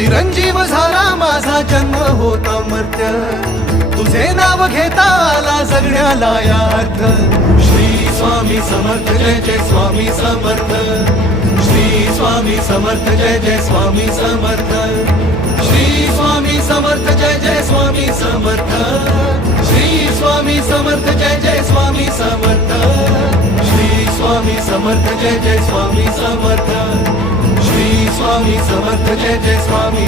चिरंजीव झाला माझा जन्म होता मर्त्य, तुझे नाव घेता आला जगण्याला यार्थ. श्री स्वामी समर्थ जय जय स्वामी समर्थ, श्री स्वामी समर्थ जय जय स्वामी समर्थ, श्री स्वामी समर्थ जय जय स्वामी समर्थ, श्री स्वामी समर्थ जय जय स्वामी समर्थ, श्री स्वामी समर्थ जय जय स्वामी समर्थ, श्री स्वामी समर्थ जय जय स्वामी